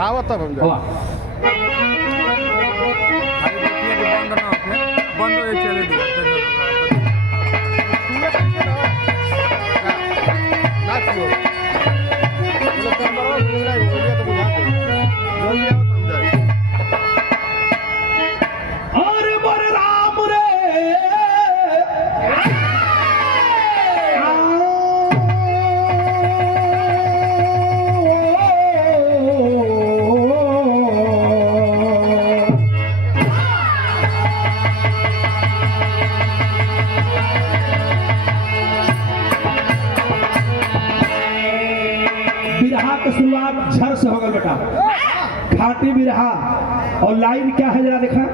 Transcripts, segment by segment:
आवत तब हम वाह बंद ना होते बंद हो चले दिया अरे बर राम रे बिरहा की शुरुआत झर से होगा बेटा, घाटी बिरहा। और लाइन क्या है जरा देखा,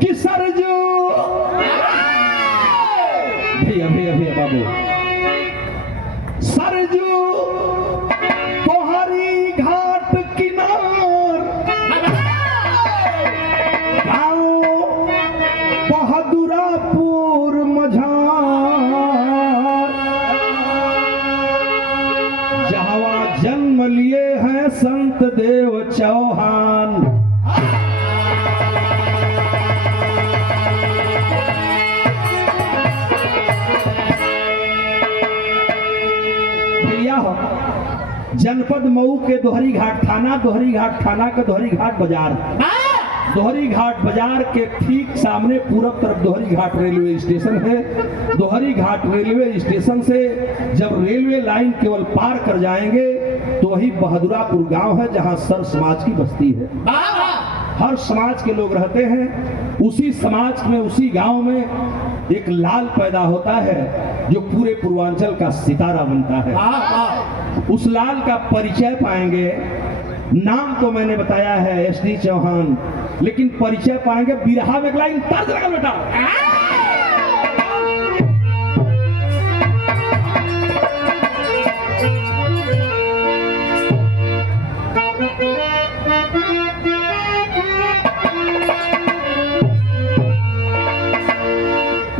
कि सरजू भैया भैया भैया बाबू, सरजू तोहरी घाट किनार गाँव बहादुरापुर मझार, जहाँ जन्म लिए हैं संत देव चौहान। भैया हो जनपद मऊ के दोहरी घाट थाना, दोहरी घाट थाना का दोहरी घाट बाजार, दोहरी घाट बाजार के ठीक सामने पूरब तरफ दोहरी घाट रेलवे स्टेशन है। दोहरी घाट रेलवे स्टेशन से जब रेलवे लाइन केवल पार कर जाएंगे तो वही बहादुरापुर गांव है, जहां सर समाज की बस्ती है। हर समाज के लोग रहते हैं। उसी समाज में, उसी गांव में एक लाल पैदा होता है जो पूरे पूर्वांचल का सितारा बनता है। उस लाल का परिचय पाएंगे। नाम तो मैंने बताया है एसडी चौहान, लेकिन परिचय पाएंगे बिरहा में। लाइन तर्ज लगा बेटा,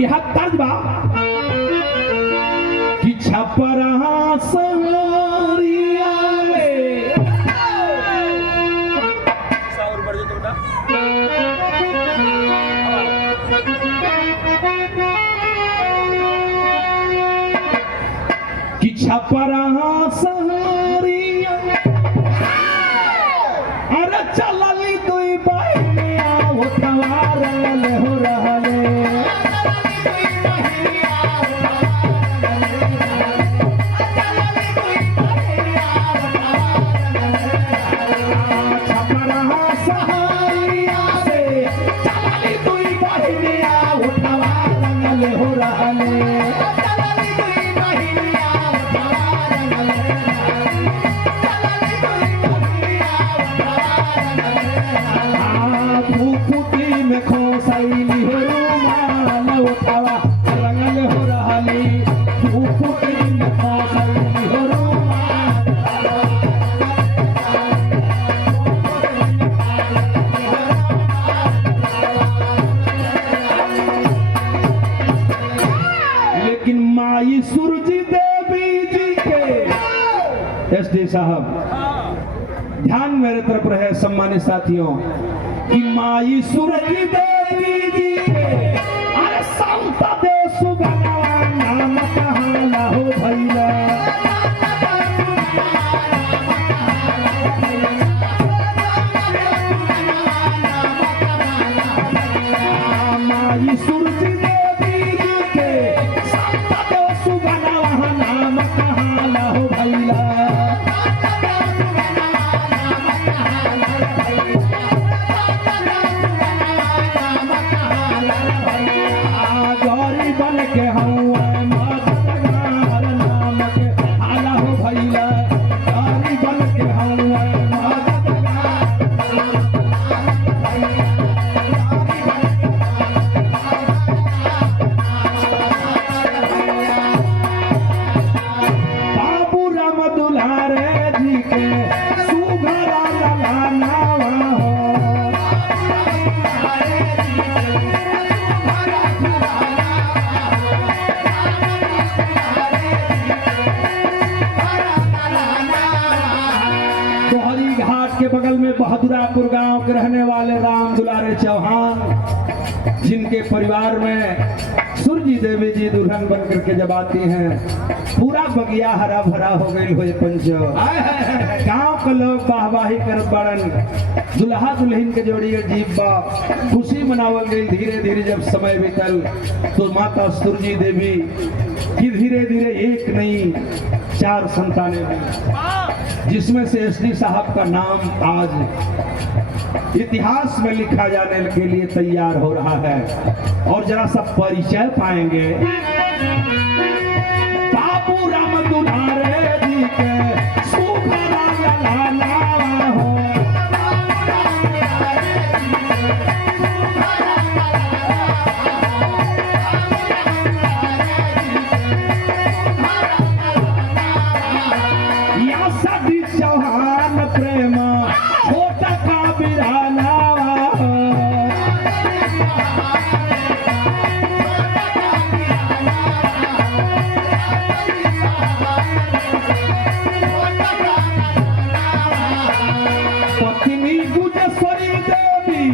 यह तर्ज बा कि छपरा सरिया में कि छपरा सरिया अरे चलली दुई बहनिया उठवा रहल हो रहले, एसडी साहब ध्यान मेरे तरफ रहे सम्मानित साथियों, कि माई सूरज देवी जी के अरे संत दे सुगनवा नाम कहाला हो भैया, माई सूरज देवी जी के संत दे सुगनवा नाम कहाला हो भैया। के रहने वाले राम दुलारे चौहान, जिनके परिवार में सुरजी देवी जी दुल्हन बन करके जब आती हैं, पूरा बगिया हरा भरा हो गई हो पंचो। गांव के लोग वाहवाही कर बड़न, दुल्हा दुल्हन के जोड़ी अजीब बा, खुशी मनावल गई। धीरे धीरे जब समय बीतल तो माता सुरजी देवी की धीरे धीरे एक नहीं 4 संतानें हुई, जिसमें से एसडी साहब का नाम आज इतिहास में लिखा जाने के लिए तैयार हो रहा है। और जरा सा परिचय पाएंगे बाबू राम दुलारे जी के सुखरा लाला हो। या सदी चौहान प्रेम छोटा का बिराना हो। पत्नी गुजसरी देवी,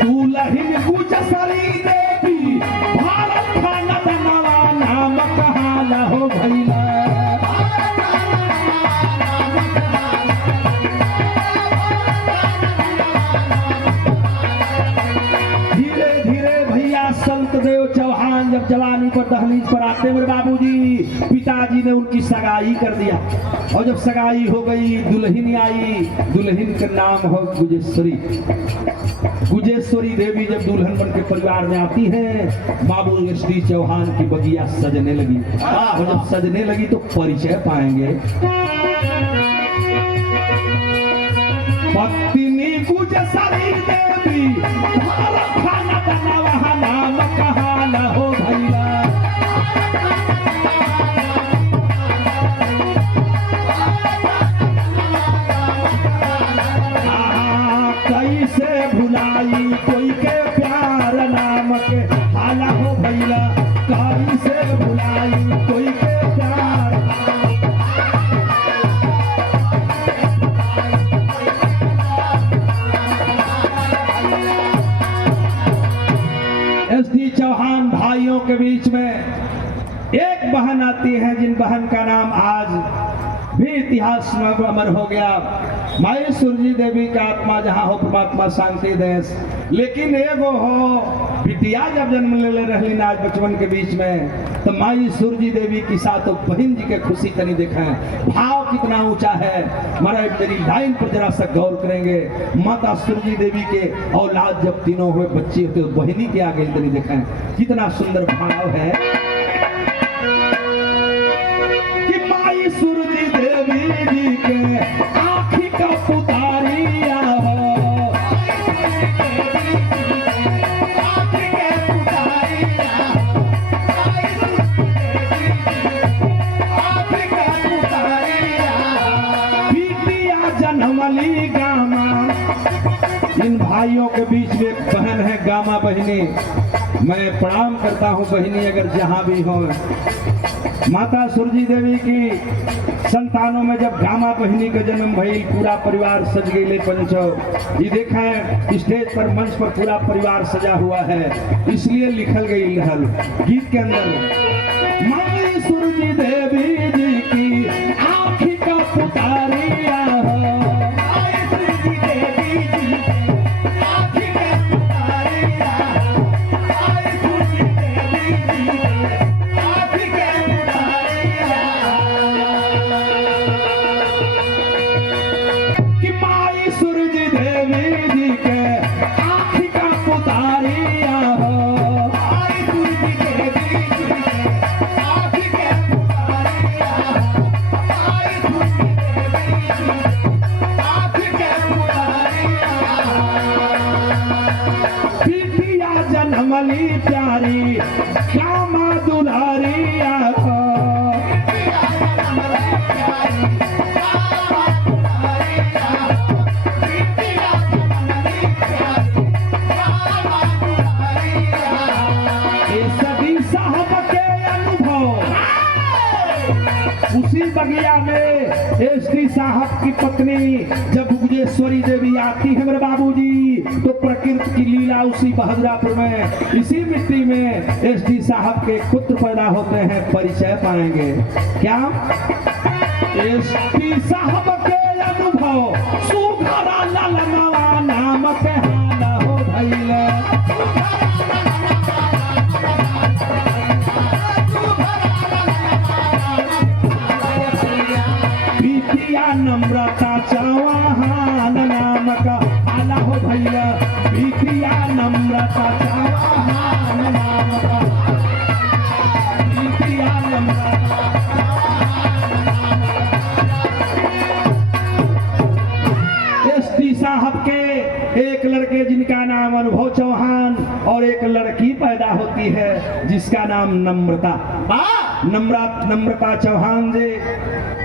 दुल्हन गुजसरी देवी, भारत का नवा नाम कहाला हो भैला। धीरे धीरे भैया संतदेव चौहान जब जवानी पर दहलीज पर आते मेरे बाबूजी, पिताजी ने उनकी सगाई कर दिया। और जब सगाई हो गई, दुल्हन आई, दुल्हन का नाम हो गुजेश्वरी। गुजेश्वरी देवी जब दुल्हन बन के परिवार में आती है, बाबू एसडी चौहान की बगिया सजने लगी। और जब सजने लगी तो परिचय पाएंगे पत्नी गुजसरी देवी, भारत खाना बना वहाँ नाम कहाला हो भैया। कैसे भुलाई कोई के प्यार नाम के हाला हो भैया, कैसे भुलाई कोई के प्यार। एसडी चौहान भाइयों के बीच में एक बहन आती है, जिन बहन का नाम आज भी इतिहास में अमर हो गया। माई सुरजी देवी का आत्मा जहाँ हो परमात्मा शांति देश। लेकिन एगो हो बिटिया जब जन्म ले रही आज बचपन के बीच में, तो माई सुरजी देवी की साथ बहन जी के खुशी तनी देखें, भाव कितना ऊंचा है। हमारा मेरी लाइन पर जरा सा गौर करेंगे। माता सुरजी देवी के औलाद जब तीनों हुए बच्चे होते, बहनी के आगे तनी देखें, कितना सुंदर भाव है कि माई सुरजी देवी जी के आँखी का पुतारिया हो। जनमली गामा, इन भाइयों के बीच में एक बहन है गामा बहनी। मैं प्रणाम करता हूँ बहनी अगर जहाँ भी हो। माता सुरजी देवी की संतानों में जब गामा बहनी का जन्म भई, पूरा परिवार सज गई पंचो। ये देखें स्टेज पर मंच पर पूरा परिवार सजा हुआ है, इसलिए लिखल गई लहल गीत के अंदर माई सुरजी देवी जी की आँखी का पुतारिया हो। जनमली प्यारी श्यामा दुलारिया हो। सदी साहब के अनुभव उसी बगिया में एसडी साहब की पत्नी जब उगजेश्वरी देवी आती है मेरे बाबूजी, तो प्रकृति की लीला उसी बहदुरापुर में, इसी मिट्टी में एसडी साहब के पुत्र पैदा होते हैं। परिचय पाएंगे क्या? एसडी साहब के अनुभव सुघरा ललनवा नाम के हाल हो भइले। नम्रता चौहान नाम का आला हो भैया, भिखिया नम्रता चौहान नाम का, भिखिया नम्रता। एसडी साहब के एक लड़के जिनका नाम अनुभव चौहान और एक लड़की पैदा होती है जिसका नाम नम्रता। नम्रता चौहान जी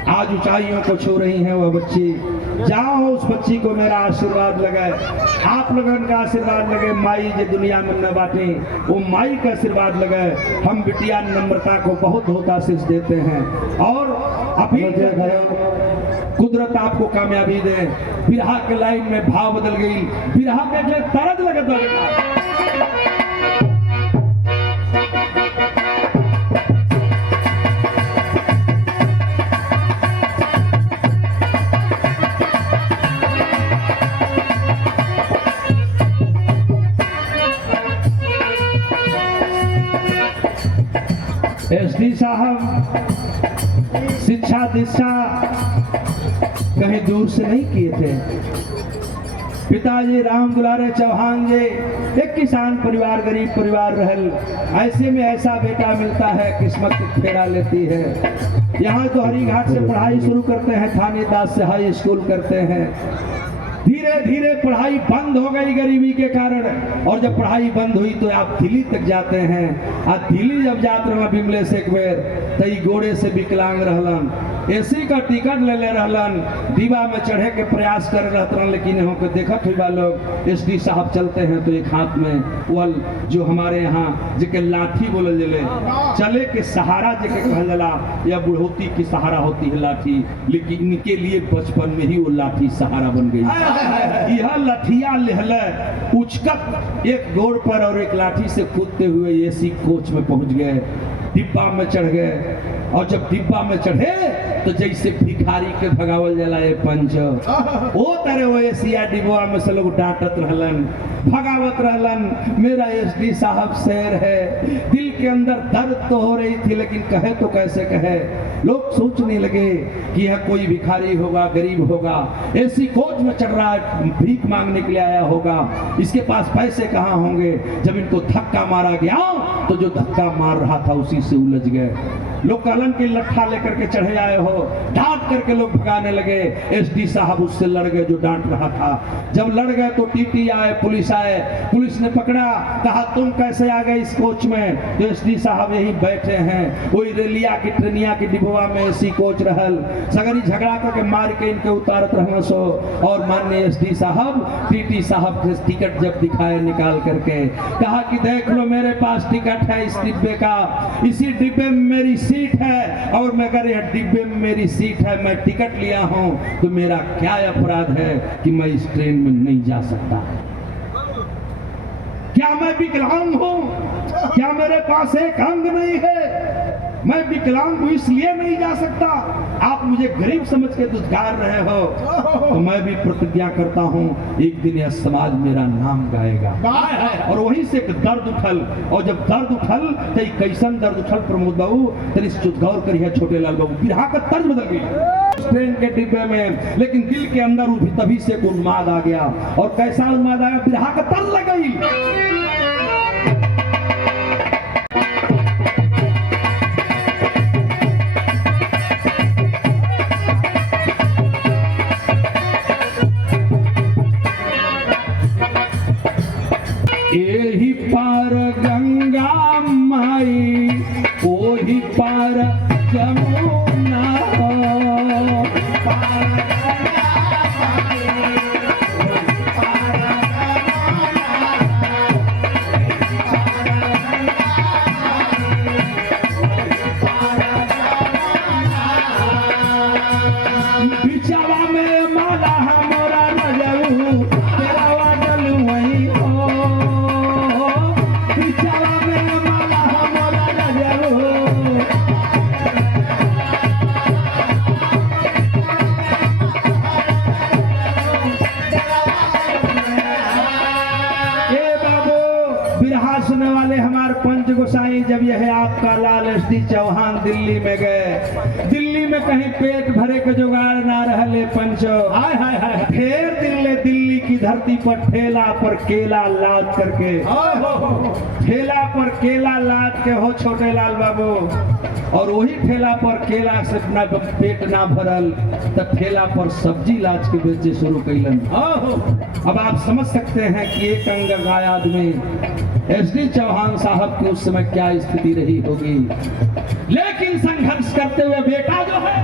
आज ऊंचाइयों को छू रही हैं वह बच्ची। जाओ उस बच्ची को मेरा आशीर्वाद लगे, आप लोगों का आशीर्वाद लगे। माई जो दुनिया में न बाटे वो माई का आशीर्वाद लगे। हम बिटिया नम्रता को बहुत बहुत आशीष देते हैं और अभी कुदरत आपको कामयाबी दे। बिरहा के लाइन में भाव बदल गई, बिरहा के जो तरज लगे तो एसडी साहब शिक्षा दीक्षा कहीं दूर से नहीं किए थे। पिताजी राम दुलारे चौहान जी एक किसान परिवार, गरीब परिवार रहल। ऐसे में ऐसा बेटा मिलता है, किस्मत फेरा लेती है। यहाँ तो हरिघाट से पढ़ाई शुरू करते हैं, थानेदास से हाई स्कूल करते हैं। धीरे धीरे पढ़ाई बंद हो गई गरीबी के कारण, और जब पढ़ाई बंद हुई तो आप दिल्ली तक जाते हैं। आ दिल्ली जब जाते रहा बिमले से एक बेर तई घोड़े से विकलांग रहलन, एसी का टिकट ले ले रहलन, डिब्बा में चढ़े के प्रयास कर रहते, लेकिन यहाँ पे देखत हुआ लोग एसडी साहब चलते हैं तो एक हाथ में वल जो हमारे यहाँ जेके लाठी बोलल जले, चले के सहारा जेके कहल जाला, या बुढ़ौती की सहारा होती है लाठी, लेकिन इनके लिए बचपन में ही वो लाठी सहारा बन गई। यह लठिया लेहले उचकत एक गोड़ पर और एक लाठी से कूदते हुए एसी कोच में पहुंच गए, डिब्बा में चढ़ गए। और जब डिब्बा में चढ़े तो जैसे भिखारी के भगावल जाला ये पंच, वो तरह वो एसिया डिब्बा में से लोग डांटत रहलन, भगावत रहलन। मेरा एसडी साहब शेर है। दिल के अंदर दर्द तो हो रही थी, लेकिन कहे तो कैसे कहे। लोग सोचने लगे कि यह कोई भिखारी होगा, गरीब होगा, एसी कोच में चढ़ रहा है, भीख मांगने के लिए आया होगा, इसके पास पैसे कहाँ होंगे। जब इनको धक्का मारा गया तो जो धक्का मार रहा था उसी से उलझ गए। लोग कहलन के लट्ठा लेकर के चढ़े आए हो, डांट करके लोग भगाने लगे। एसडी साहब उससे लड़ गए जो डांट रहा था। जब लड़ गए तो टीटी आए, पुलिस आए, पुलिस ने पकड़ा, कहा तुम कैसे आ गए इस कोच में। तो एसडी साहब यही बैठे हैं, वही रेलिया की ट्रेनिया की डिब्बा में एसी कोच रहल, सगरी झगड़ा करके मार के इनके उतारत रहना सो। और माननीय एसडी साहब टीटी साहब के टिकट जब दिखाए निकाल करके, कहा कि देख लो मेरे पास टिकट है इस डिब्बे का, इसी डिब्बे में मेरी सीट है, और मगर यह डिब्बे में मेरी सीट है, मैं टिकट लिया हूं, तो मेरा क्या अपराध है कि मैं इस ट्रेन में नहीं जा सकता। क्या मैं विकलांग हूं? क्या मेरे पास एक अंग नहीं है? मैं विकलांग हूं इसलिए नहीं जा सकता? आप मुझे गरीब समझ के दुत्कार रहे हो, तो मैं भी प्रतिज्ञा करता हूं एक दिन यह समाज मेरा नाम गाएगा। और वहीं से एक दर्द उठल, और जब दर्द उठल तो कैसन दर्द उठल प्रमोद बाबू, तेरी गौर करिए छोटे लाल बाबू, बिरहा का तर्ज बदल गई ट्रेन के डिब्बे में। लेकिन दिल के अंदर तभी से एक उन्माद आ गया, और कैसा उन्माद आया, बिरहा का तर्ज लग गई। एही पार गंगा माई, ओही पार जमुना, नहीं जब यह आपका लाल एसडी चौहान दिल्ली में गए, दिल्ली में कहीं पेट भरे के जुगाड़ ना रहले पंचो, हाय हाय हाय फिर दिल्ली की धरती पर ठेला पर केला लाद करके, ठेला पर केला लाद के हो छोटे लाल बाबू, और वही ठेला पर केला से अपना पेट ना भरल तो ठेला पर सब्जी लाद के बेचे शुरू कैलन। अब आप समझ सकते हैं कि एक अंगगाय आदमी एसडी चौहान साहब की उस समय क्या स्थिति रही होगी। लेकिन संघर्ष करते हुए बेटा जो है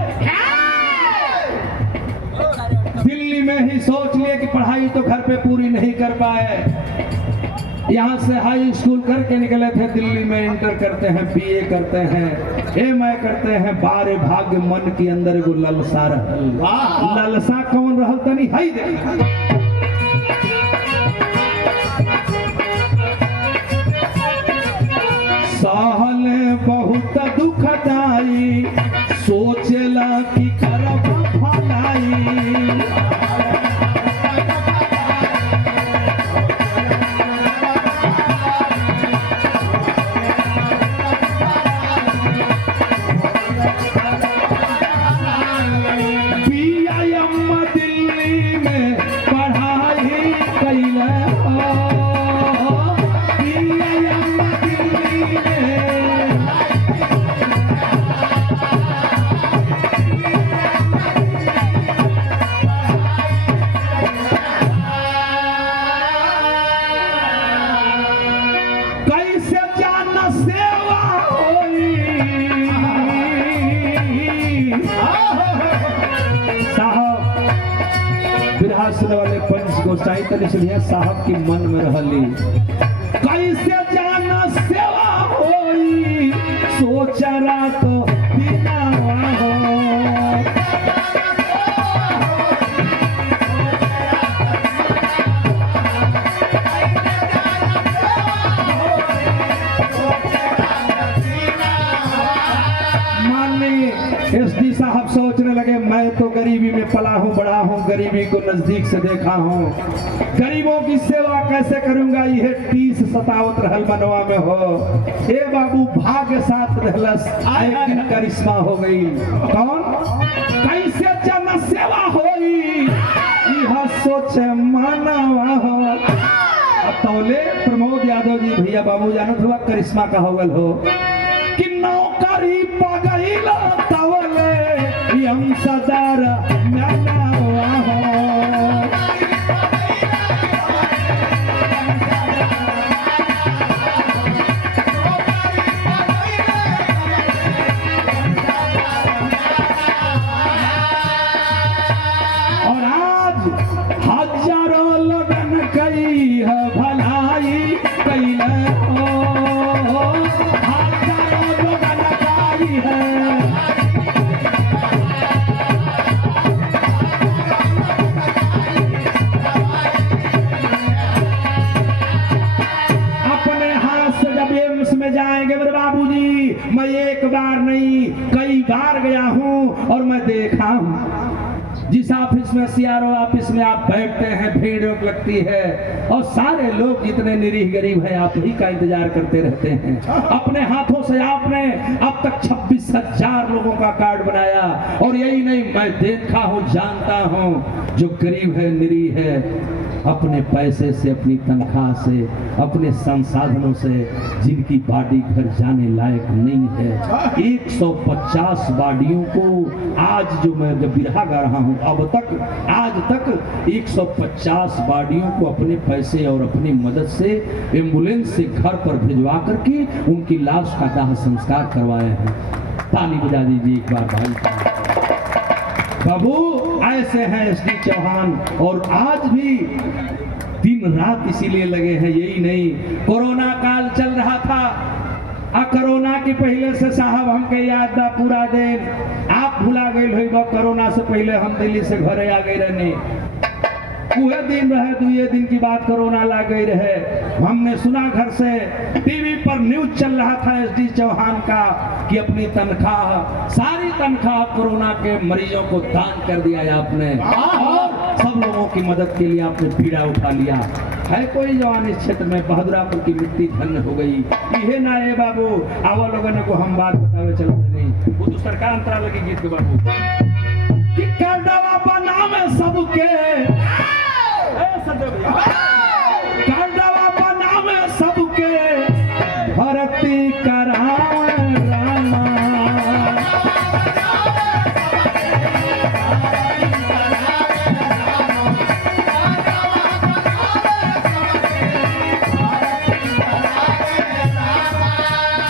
दिल्ली में ही सोच लिए कि पढ़ाई तो घर पे पूरी नहीं कर पाए, यहाँ से हाई स्कूल करके निकले थे, दिल्ली में इंटर करते हैं, बीए करते हैं, एमए करते हैं। बारे भाग्य मन के अंदर एगो ललसा रहल, ललसा कौन रहल तनी हई देखी। सहल बहुत दुखदाई सोचला कि करब भलाई, वाले पंच गोसाई तनिया साहब की मन में रहली, कैसे जाना सेवा होई सोचरा तो बिना हो। एसडी साहब सोचने लगे मैं तो गरीबी में पला हूँ, बड़ा हूँ, गरीबी को नजदीक से देखा हूँ, गरीबों की सेवा कैसे करूंगा, यह 30 सतावत रहल मनवा में हो। हे बाबू भाग्य साथ रहलस, एक दिन करिश्मा हो गई। कौन कैसे जन सेवा होई यह सोचे मनवा हो। अब तौले प्रमोद यादव जी भैया बाबू जानत हुआ करिश्मा का होगल हो कि नौकरी पगैला तवले यम सदर ननावा हो। और आज हजारों लगन कई है भलाई कैले हो, हजारों लगन कई है। अपने हाथ से जब एम्स में जाएंगे मेरे बाबूजी, मैं एक बार नहीं कई बार गया हूं और मैं देखा हूं जिस ऑफिस में सीआरओ ऑफिस में आप बैठते हैं भीड़ लगती है और सारे लोग जितने निरीह गरीब हैं आप ही का इंतजार करते रहते हैं। अपने हाथों से आपने अब तक 26,000 लोगों का कार्ड बनाया और यही नहीं मैं देखा हूं जानता हूं जो गरीब है निरीह है अपने पैसे से अपनी तनख्वाह से अपने संसाधनों से जिनकी बाडी घर जाने लायक नहीं है 150 बाडियों को आज जो मैं जब बिरहा गा रहा हूं अब तक आज तक 150 बाडियों को अपने पैसे और अपनी मदद से एम्बुलेंस से घर पर भिजवा करके उनकी लाश का दाह संस्कार करवाए हैं। ताली बजा दीजिए एक बार भाई बाबू। ऐसे हैं एसडी चौहान और आज भी दिन रात इसीलिए लगे हैं। यही नहीं कोरोना काल चल रहा था कोरोना के पहले से साहब हमके याद था पूरा दिन आप भुला गए हो कोरोना से पहले हम दिल्ली से घरे आ गए रहने पूरे दिन रहे 2 दिन की बात कोरोना ला गई रहे। हमने सुना घर से टीवी पर न्यूज चल रहा था एसडी चौहान का कि अपनी तनख्वाह सारी तनख्वाह कोरोना के मरीजों को दान कर दिया है आपने और सब लोगों की मदद के लिए आपने पीड़ा उठा लिया। है कोई जवान इस क्षेत्र में बहादुरापुर की मिट्टी धन्य हो गई। इहे ना है बाबू, आवा लोगन को हम बात बतावे चलते नहीं, वो तो सरकार अंतरा लगी गीत के बाबू कि कांडवा बनावे सबके कांडवा बनावे सबके भरती करावे रामा।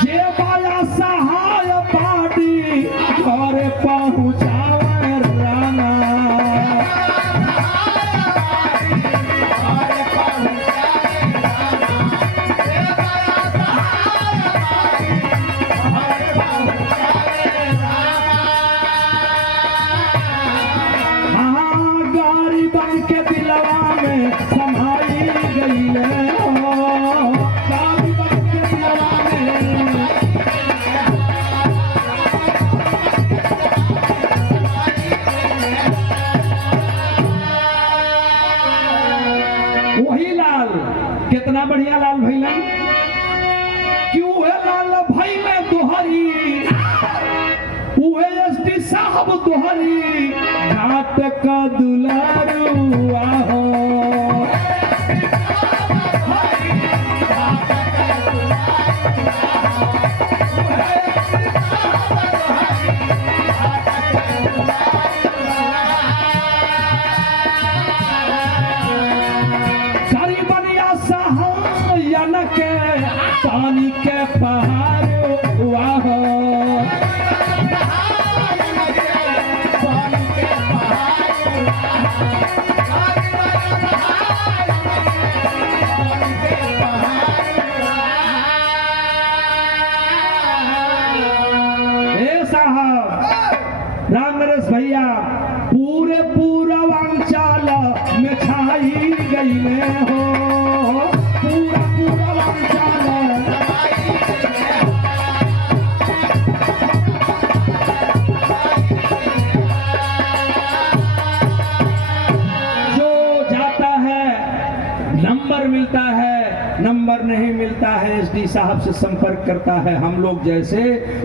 जे बाया सहाय पाटी घरे पहुँचावे रामा। वही लाल कितना बढ़िया लाल भैलन क्यों है लाल भैले दोहरी उहे एसडी साहब दोहरी घाट का दुलारुआ हो। पानी के पहाड़ हुआ हो। ए साहब राम नरेश भैया पूरे पूर्वांचल में छाई गई हो। पूरा पूर्वांचल मिलता है, नंबर नहीं मिलता है, एसडी साहब से संपर्क करता है। हम लोग जैसे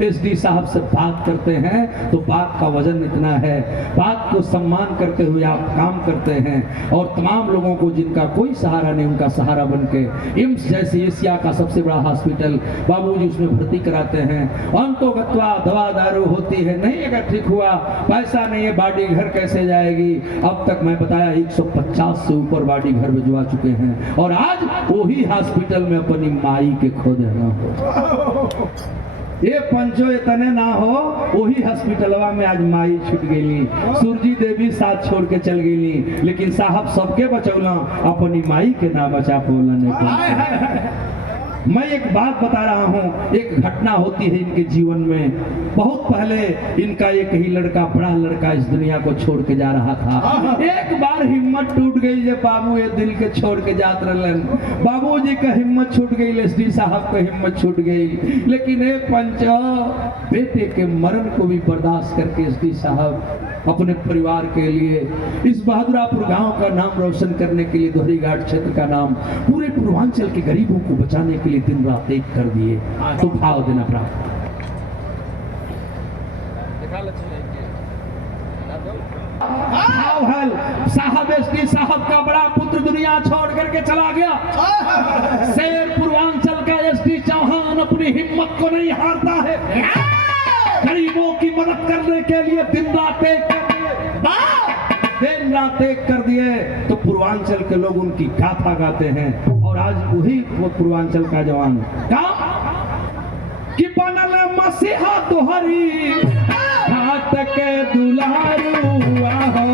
एसडी साहब से बात करते हैं तो बात का वजन इतना है, बात को सम्मान करते हुए आप काम करते हैं और तमाम लोगों को जिनका कोई सहारा नहीं उनका सहारा बन के एम्स जैसे एशिया का सबसे बड़ा हॉस्पिटल बाबूजी उसमें भर्ती कराते हैं। अंतोगत्वा दवा दारू होती है, नहीं अगर ठीक हुआ पैसा नहीं है बाडी घर कैसे जाएगी। अब तक मैं बताया 150 से ऊपर बाडी घर भिजवा चुके हैं और आज वही हॉस्पिटल में अपनी माई के खो देना हो। ये पंचो इतने ना हो वही हॉस्पिटलवा में आज माई छूट गई, सुरजी देवी साथ छोड़ के चल गई, लेकिन साहब सबके बचौला अपनी माई के ना बचा पोला। मैं एक बात बता रहा हूँ, एक घटना होती है इनके जीवन में। बहुत पहले इनका एक ही लड़का, बड़ा लड़का इस दुनिया को छोड़ के जा रहा था। एक बार हिम्मत टूट गई जब बाबू ये दिल के छोड़ के जात रहलन। बाबूजी का हिम्मत छूट गई, एसडी साहब का हिम्मत छूट गई, लेकिन एक पंचो बेटे के मरण को भी बर्दाश्त करके एसडी साहब अपने परिवार के लिए इस बहादुरापुर गांव का नाम रोशन करने के लिए, दोहरी घाट क्षेत्र का नाम, पूरे पूर्वांचल के गरीबों को बचाने के लिए दिन रात एक कर दिए। तो भाव देना प्राप्त साहब एसडी साहब का बड़ा पुत्र दुनिया छोड़ करके चला गया। शेर पूर्वांचल का एसडी चौहान अपनी हिम्मत को नहीं हारता है, गरीबों की मदद करने के लिए दिन रात एक कर दिए। तो पूर्वांचल के लोग उनकी गाथा गाते हैं और आज वही वो पूर्वांचल का जवान कि बनल मसीहा तोहरी हाथ के दुलारुआ हो।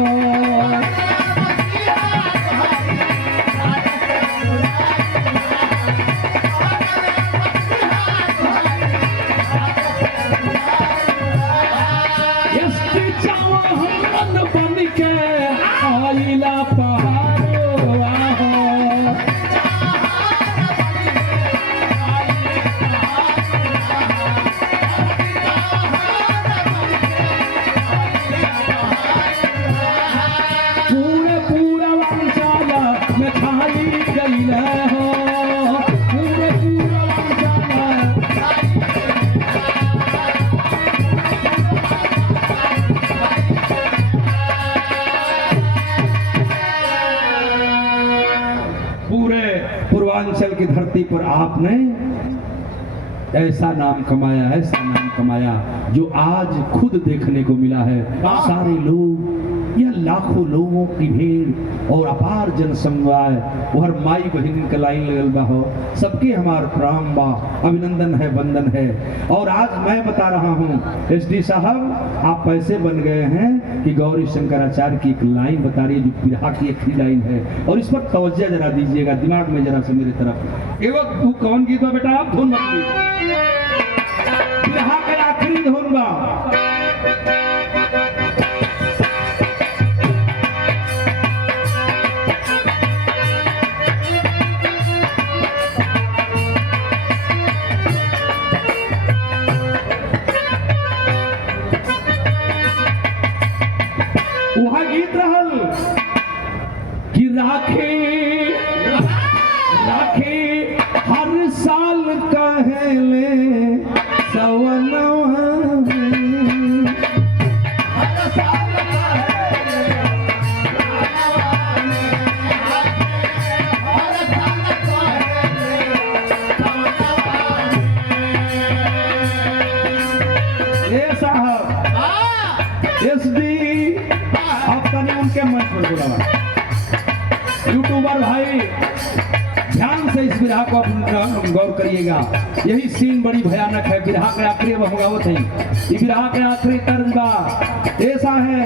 पर आपने ऐसा नाम कमाया, ऐसा नाम कमाया जो आज खुद देखने को मिला है। सारे लोग, यह लाखों लोगों की भीड़ और अपार जनसमुदाय, हर माई बहन के लाइन लगल बा हो, सबके हमार प्रणाम बा, अभिनंदन है, वंदन है। और आज मैं बता रहा हूँ एसडी साहब, आप पैसे बन गए हैं कि गौरी शंकराचार्य की एक लाइन बता रही है जो बिरहा की एक ही लाइन है, और इस पर तवज्जो जरा दीजिएगा, दिमाग में जरा से मेरे तरफ। एवं तू कौन गीत बा बेटा, आप धुन मत दी, बिरहा के आखिरी धुन बा। वहाँ गीत रहल कि राखे राखे हर साल कहले सवनवा में, हर साल कहले हर साल कहले सवनवा में। ए साहब एसडी उनके मंच पर बुलावा। यूट्यूबर भाई ध्यान से इस बिरहा को गौर करिएगा, यही सीन बड़ी भयानक है। बिरहा के आखिरी भगावत है, ये बिरहा के आखिरी तर्ज बा ऐसा है।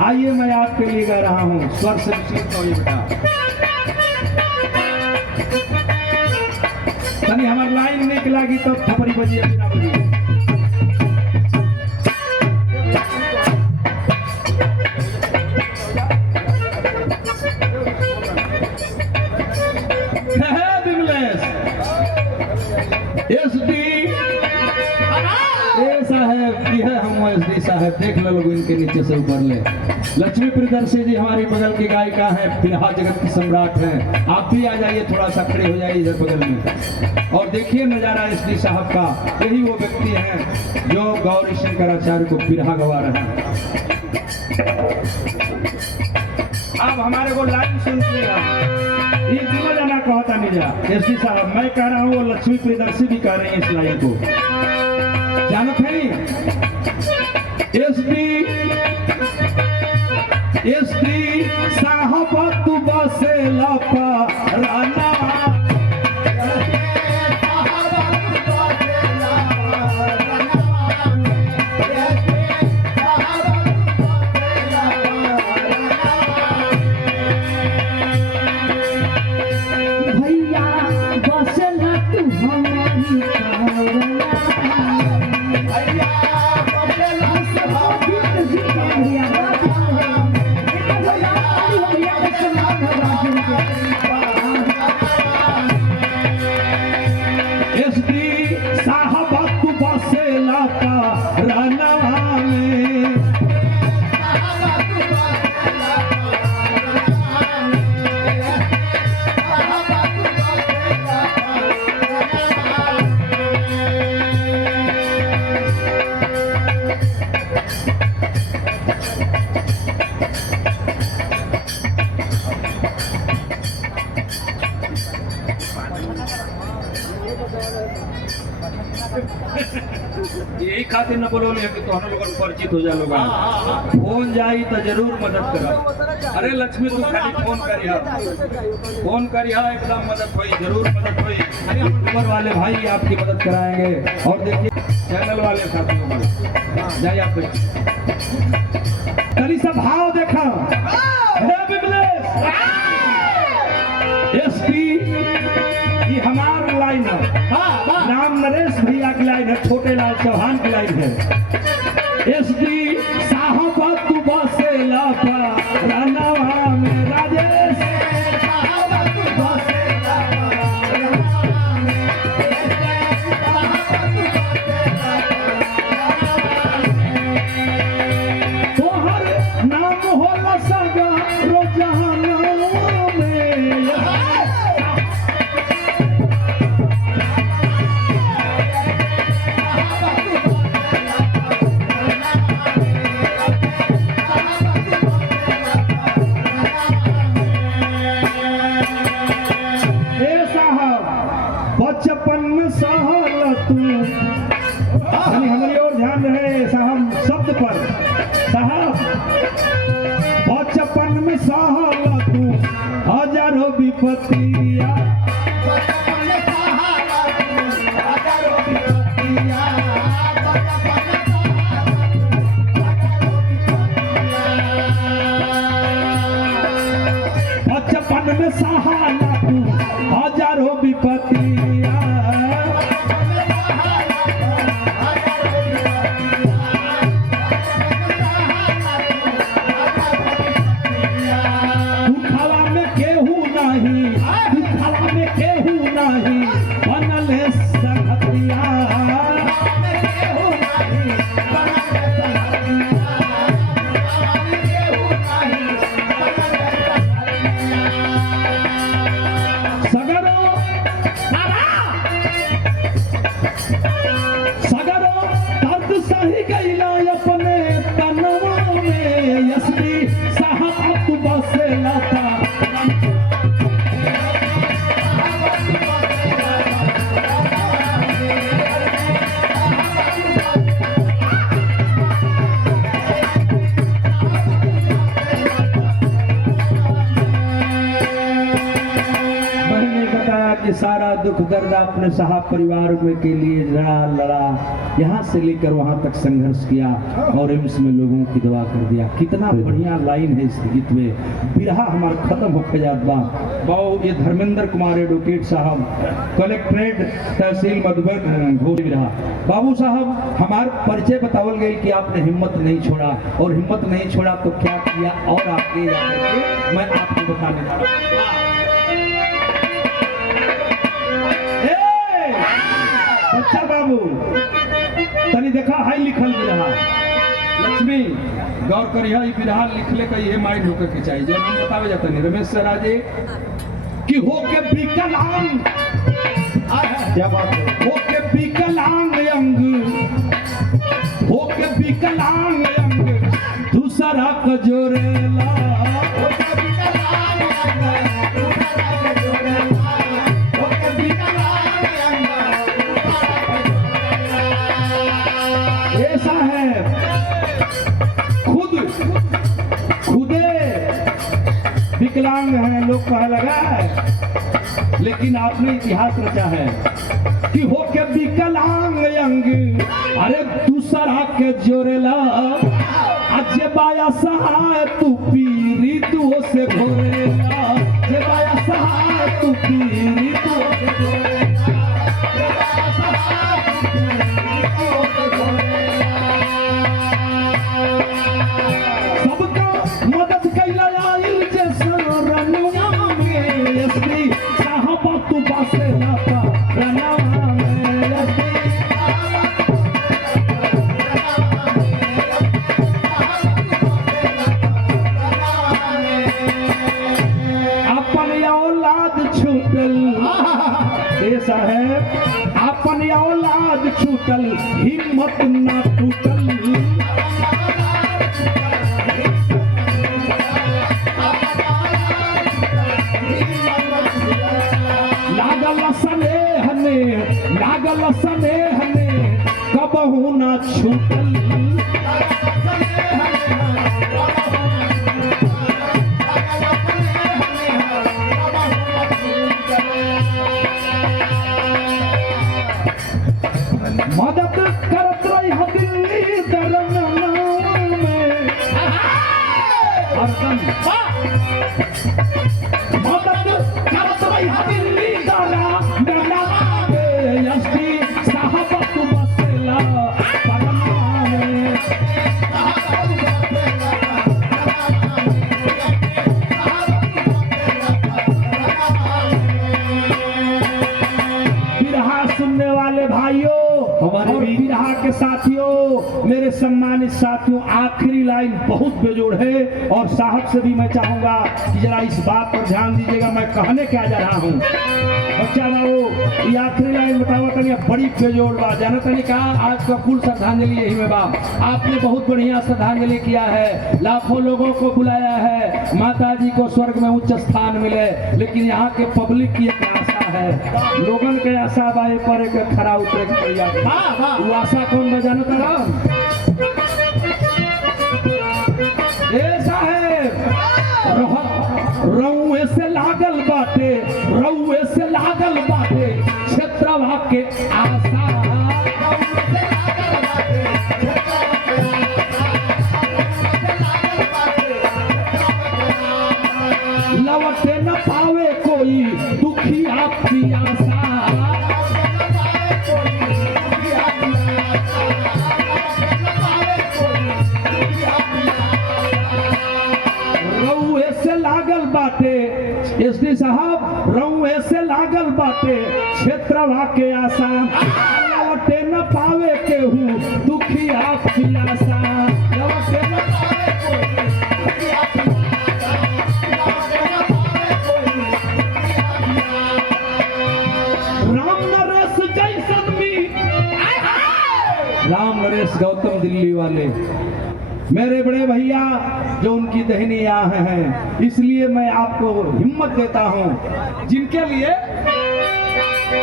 आइए मैं आपके लिए गा रहा हूँ, स्वर से विशेष होइए बेटा। तनी हमार लाइन निकलागी तो थपड़ी बजिए, बिना बजिए। एसडी साहब देख लो लोग, इनके नीचे से ऊपर ले। लक्ष्मी प्रियदर्शी जी हमारी बगल की गायिका है, बिरहा जगत की सम्राट हैं। आप भी आ जाइए, थोड़ा सा खड़े हो जाइए इधर बगल में, और देखिए नजारा एसडी साहब का। यही वो व्यक्ति हैं जो गौरी शंकराचार्य को बिरहा गवा रहे हैं। अब हमारे को लाइन सुनिएगा, ये दोनों जना कहता नहीं जा। एसडी साहब मैं कह रहा हूँ, वो लक्ष्मी प्रियदर्शी भी कह रहे हैं इस लाइन को, जानत है एसडी साहब तू बसेला पराना, भैया बसेला तू हमारी यही खातिर न बोलो कि तो हम लोग परिचित हो जा लोग, फोन जाई तो जरूर मदद करा। अरे लक्ष्मी तू खाली फोन करिया, फोन करिया, एकदम मदद हुई, जरूर मदद हुई। ऊपर वाले भाई आपकी मदद कराएंगे। और देखिए चैनल वाले साथियों जाइए आप तरी सा भाव देखा। एसपी ये हमार लाइन है, नाम नरेश भैया की लाइन है, छोटे लाल चौहान की लाइन है। एसडी साहब तू बसेला परानवा में, राजेश साहब तू बसेला परानवा में, तोहर नाम होला सगा रोजाना में। बचपन में सहाना तू हजारों विपत्तियां दुखवा में केहू नहीं दुखवा में केहू नहीं बनल है संगतिया कि सारा दुख दर्द अपने साहब परिवार में के लिए लड़ा यहाँ से लेकर वहाँ तक संघर्ष किया और एम्स में लोगों की दवा कर दिया। कितना बढ़िया लाइन है इस गीत में। बिरहा हमारा खत्म होकर जात बा बाऊ ये धर्मेंद्र कुमार एडवोकेट साहब कलेक्ट्रेट तहसील मधुबन घोष बिरहा। बाबू साहब हमार परिचय बतावल गई कि आपने हिम्मत नहीं छोड़ा और हिम्मत नहीं छोड़ा तो क्या किया और आगे मैं आपको बताने जा रहा हूँ। अच्छा बाबू तनी देखा हाई लिखल बिरहा लक्ष्मी गौर करिए ई बिरहा लिखले का ये माइंड होकर के चाहिए जो हम बतावे जाता नहीं रमेश सर आज कि हो के विकलांग क्या बात है हो के विकलांग अंग हो के विकलांग अंग दूसरा का जोरेला विकलांग है लोग कह लगा है लेकिन आपने इतिहास रचा है कि हो के विकलांग अंग अरे दूसरा के जोरेला आज बाया सहाय तू पीरी तू से घोरेला जे बाया सहाय तू पीरी तू से घोरेला सबका मदद कैला आइल जैसा तू बासे लाता रनावा में अपन औलाद छूटल ऐसा है अपन औलाद छूटल हिम्मत ना टूटल लागल स्नेह में कबहू ना छूटल मदद करत रही दिल्ली दरना में हरदम मदद करत रही दिल्ली दरना और बिरहा के साथियों मेरे सम्मानित साथियों आखिरी लाइन बहुत बेजोड़ है और साहब से भी मैं चाहूंगा कि जरा इस बात पर ध्यान दीजिएगा मैं कहने क्या जा रहा हूँ। बच्चा बाबू ये आखिरी लाइन बताओ तनी बड़ी बेजोड़ बा जाना तनी कहा आज का कुल श्रद्धांजलि यही में बा। आपने बहुत बढ़िया श्रद्धांजलि किया है लाखों लोगों को बुलाया है माता जी को स्वर्ग में उच्च स्थान मिले लेकिन यहाँ के पब्लिक की एक आशा है लोगन के आशा बाए पर एक खरा उतरे के तैयार वो आशा कौन बजाना था ऐसा है रउए से लागल बाटे रउए से लागल बाटे क्षेत्रवा के आशा दिलवा के आशा लौटे न पावे केहू दुखिया पियासा लौटे न पावे कोई दुखिया पियासा लौटे न पावे कोई राम नरेश जैसन भी राम नरेश गौतम दिल्ली वाले मेरे बड़े भैया जो उनकी दहनी आह हैं, इसलिए मैं आपको हिम्मत देता हूं जिनके लिए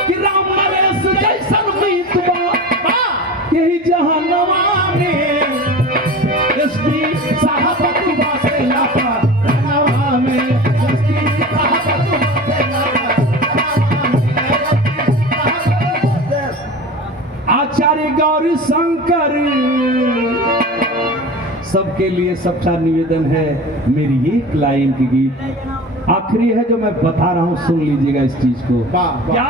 कि राम नरेश जैसन मीतवा यही जहानवा में एसडी साहब बतुबा से लापा रनवा में एसडी साहब बतुबा से लापा रनवा में आचार्य गौरी शंकर सबके लिए सबका निवेदन है मेरी एक लाइन की गीत आखिरी है जो मैं बता रहा हूं, सुन लीजिएगा इस चीज को। क्या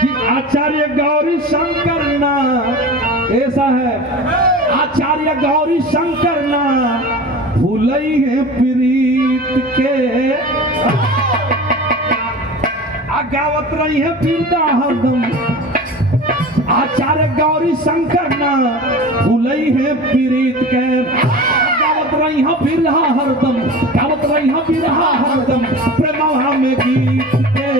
कि आचार्य गौरी शंकर ना ऐसा है, आचार्य गौरी शंकर ना भूलई है प्रीत के गावत रही है पीरता हरदम आचार्य गौरी शंकर ना भूलई है पीरित के गावत रही है बिरहा हरदम गावत रही है बिरहा हरदम प्रेमवा में गीत के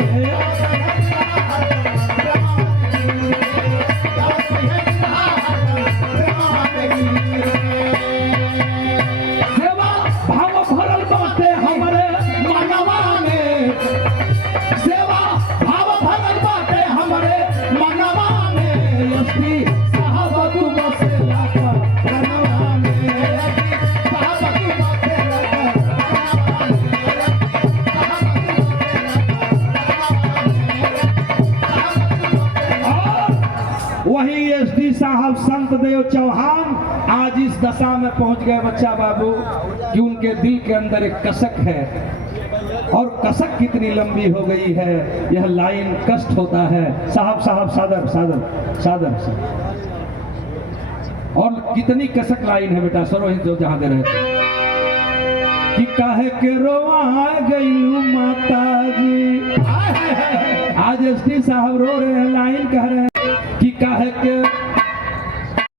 सेवा भाव भरल बाटे हमरे मनवा में सेवा भाव भरल बाटे हमरे मनवा एसडी साहब बतुबा से लापा रनवा में साहब बतुबा से लापा वही एसडी साहब संत देव चौहान आज इस दशा में पहुंच गए बच्चा बाबू कि उनके दिल के अंदर एक कसक है और कसक कितनी लंबी हो गई है यह लाइन कष्ट होता है साहब साहब सादर सादर सादर और कितनी कसक लाइन है बेटा सरोहित जो जहां दे रहे थे कि काहे के रोआ गईलू माता जी आज एसडी साहब रो रहे हैं लाइन कह रहे हैं कि काहे के